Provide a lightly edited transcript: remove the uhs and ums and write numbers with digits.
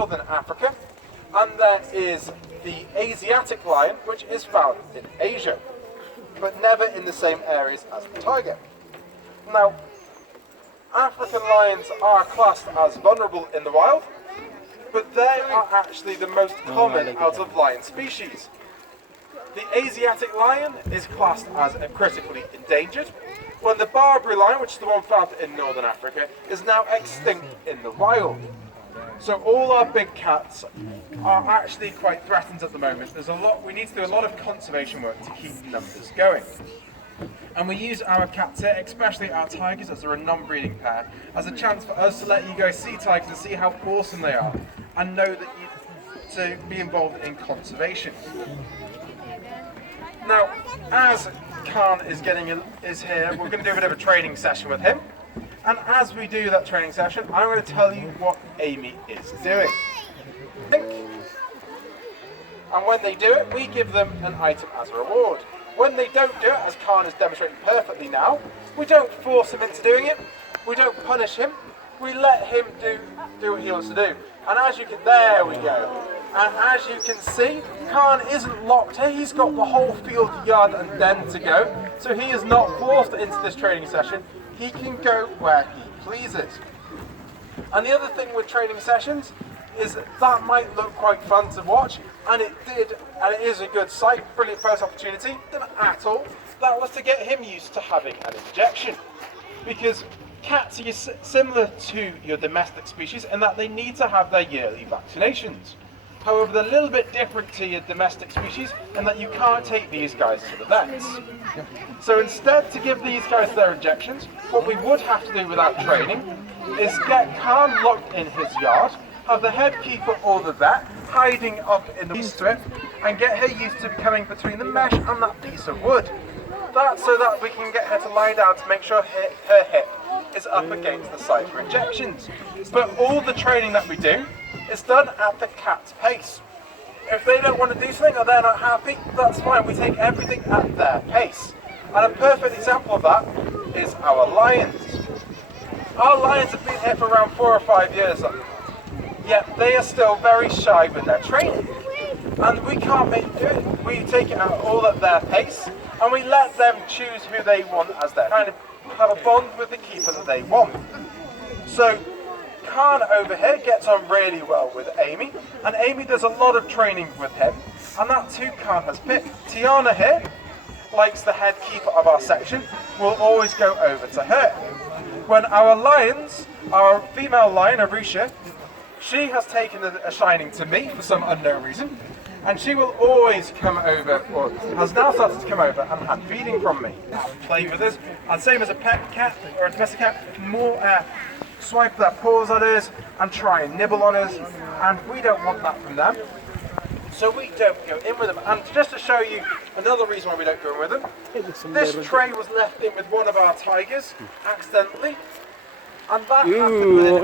northern Africa, and there is the Asiatic lion, which is found in Asia, but never in the same areas as the tiger. Now, African lions are classed as vulnerable in the wild, but they are actually the most common out of lion species. The Asiatic lion is classed as critically endangered, when the Barbary lion, which is the one found in northern Africa, is now extinct in the wild. So all our big cats are actually quite threatened at the moment. We need to do a lot of conservation work to keep numbers going. And we use our cats here, especially our tigers, as they're a non-breeding pair, as a chance for us to let you guys see tigers and see how awesome they are, and know that to be involved in conservation. Now, as Khan is here, we're going to do a bit of a training session with him. And as we do that training session, I'm going to tell you what Amy is doing. And when they do it, we give them an item as a reward. When they don't do it, as Khan has demonstrated perfectly now, we don't force him into doing it, we don't punish him, we let him do what he wants to do. And as you can, there we go. And as you can see, Khan isn't locked here, he's got the whole field, yard and den to go, so he is not forced into this training session, he can go where he pleases. And the other thing with training sessions is that might look quite fun to watch, and it did, and it is a good sight, brilliant first opportunity, at all. That was to get him used to having an injection. Because cats are similar to your domestic species in that they need to have their yearly vaccinations. However, they're a little bit different to your domestic species in that you can't take these guys to the vets. So instead, to give these guys their injections, what we would have to do without training is get Khan locked in his yard, have the head keeper or the vet hiding up in the strip, and get her used to coming between the mesh and that piece of wood. That's so that we can get her to lie down to make sure her hip is up against the side for injections. But all the training that we do is done at the cat's pace. If they don't want to do something or they're not happy, that's fine. We take everything at their pace. And a perfect example of that is our lions. Our lions have been here for around 4 or 5 years, yet they are still very shy with their training. And we can't make them do it. We take it out all at their pace, and we let them choose who they want as their kind of have a bond with the keeper that they want. So Khan over here gets on really well with Amy, and Amy does a lot of training with him, and that's who Khan has picked. Tiana here likes the head keeper of our section, will always go over to her. When our lions, our female lion, Arisha, she has taken a shining to me for some unknown reason, and she will always come over, or has now started to come over and have feeding from me. Play with us, and same as a pet cat or a domestic cat, more swipe their paws at us and try and nibble on us, and we don't want that from them. So we don't go in with them. And just to show you another reason why we don't go in with them, this tray was left in with one of our tigers accidentally, and that happened within